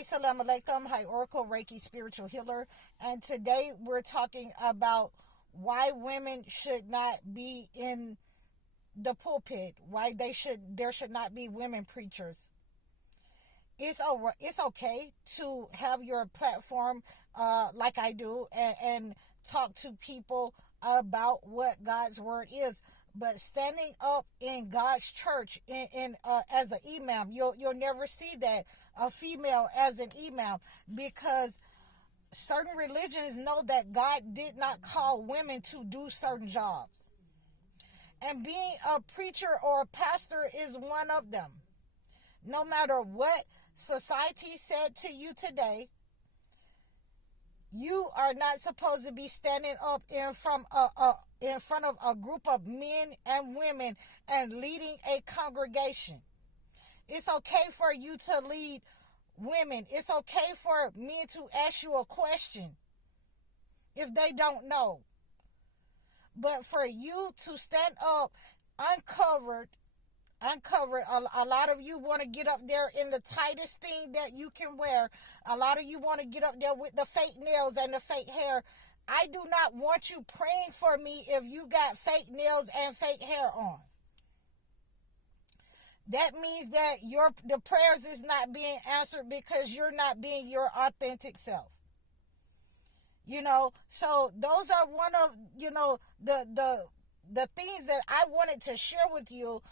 Hi, Salam Alaikum. Hi, Oracle Reiki Spiritual Healer. And today we're talking about why women should not be in the pulpit. Why there should not be women preachers. It's okay to have your platform, like I do, and talk to people about what God's word is. But standing up in God's church in as an imam, you'll never see that a female as an imam, because certain religions know that God did not call women to do certain jobs, and being a preacher or a pastor is one of them. No matter what society said to you today, you are not supposed to be standing up in front of a group of men and women and leading a congregation. It's okay for you to lead women. It's okay for men to ask you a question if they don't know. But for you to stand up uncovered, a lot of you want to get up there in the tightest thing that you can wear. A lot of you want to get up there with the fake nails and the fake hair. I do not want you praying for me if you got fake nails and fake hair on. That means that the prayers is not being answered because you're not being your authentic self. So those are one of, the things that I wanted to share with you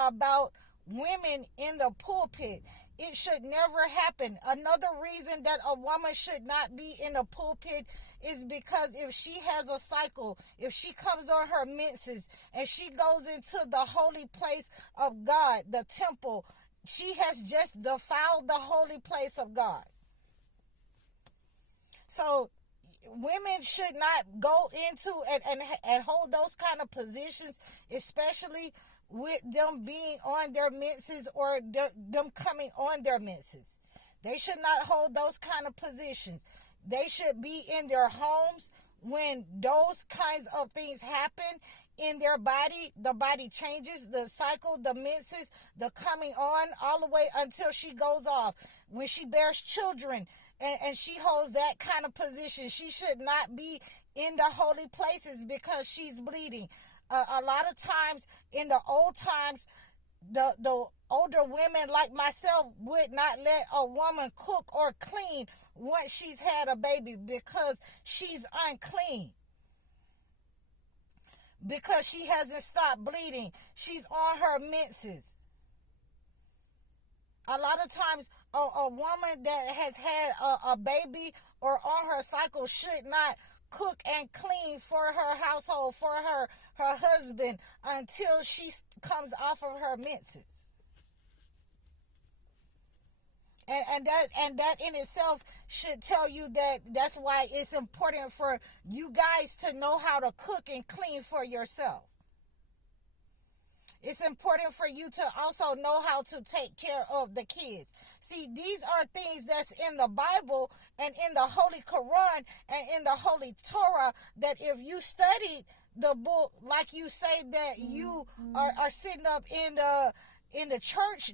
about women in the pulpit. It should never happen. Another reason that a woman should not be in the pulpit is because if she has a cycle, if she comes on her menses and she goes into the holy place of God, the temple, she has just defiled the holy place of God. So women should not go into and hold those kind of positions, especially with them being on their menses or them coming on their menses. They should not hold those kind of positions. They should be in their homes when those kinds of things happen in their body. The body changes, the cycle, the menses, the coming on, all the way until she goes off. When she bears children, and she holds that kind of position, she should not be in the holy places because she's bleeding. A lot of times in the old times, the older women like myself would not let a woman cook or clean once she's had a baby because she's unclean, because she hasn't stopped bleeding. She's on her menses. A lot of times, a woman that has had a baby or on her cycle should not cook and clean for her household, for her husband, until she comes off of her menses. And that in itself should tell you that's why it's important for you guys to know how to cook and clean for yourself. It's important for you to also know how to take care of the kids. See, these are things that's in the Bible and in the Holy Quran and in the Holy Torah, that if you study the book, like you say that you are sitting up in the church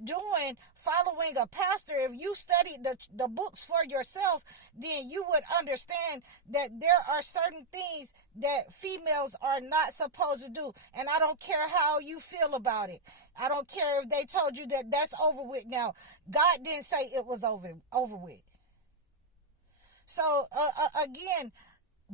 following a pastor, if you study the books for yourself, then you would understand that there are certain things that females are not supposed to do. And I don't care how you feel about it. I don't care if they told you that that's over with now. God didn't say it was over with. So again,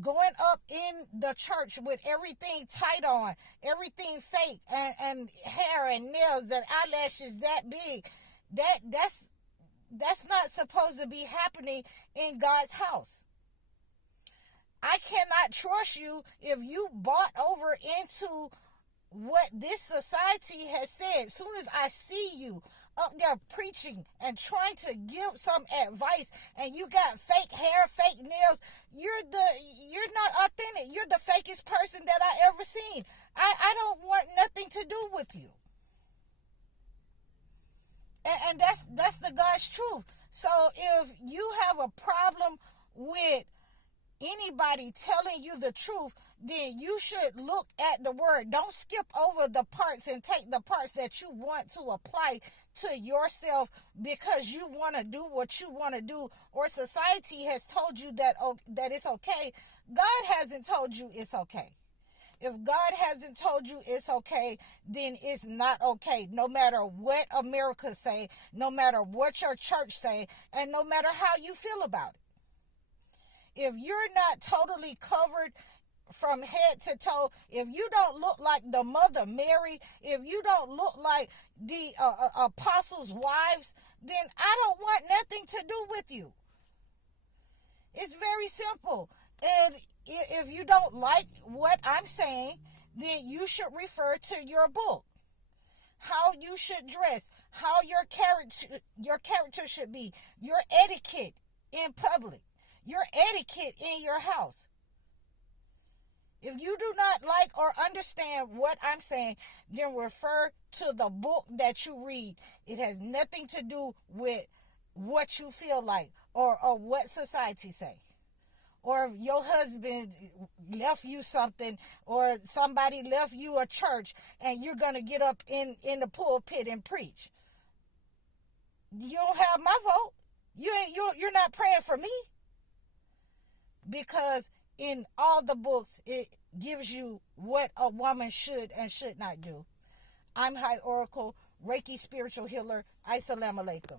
going up in the church with everything tight on, everything fake, and hair and nails and eyelashes that big, that's not supposed to be happening in God's house. I cannot trust you if you bought over into what this society has said. As soon as I see you up there preaching and trying to give some advice, and you got fake hair, fake nails, you're not authentic. You're the fakest person that I ever seen. I don't want nothing to do with you. And that's the God's truth. So if you have a problem with anybody telling you the truth, then you should look at the word. Don't skip over the parts and take the parts that you want to apply to yourself because you want to do what you want to do, or society has told you that it's okay. God hasn't told you it's okay. If God hasn't told you it's okay, then it's not okay. No matter what America say, no matter what your church say, and no matter how you feel about it. If you're not totally covered from head to toe, if you don't look like the Mother Mary, if you don't look like the apostles' wives, then I don't want nothing to do with you. It's very simple. And if you don't like what I'm saying, then you should refer to your book. How you should dress, how your character should be, your etiquette in public, your etiquette in your house. If you do not like or understand what I'm saying, then refer to the book that you read. It has nothing to do with what you feel like or what society say. Or if your husband left you something, or somebody left you a church, and you're going to get up in the pulpit and preach. You don't have my vote. You're not praying for me. Because in all the books, it gives you what a woman should and should not do. I'm High Oracle, Reiki spiritual healer. Assalamu alaikum.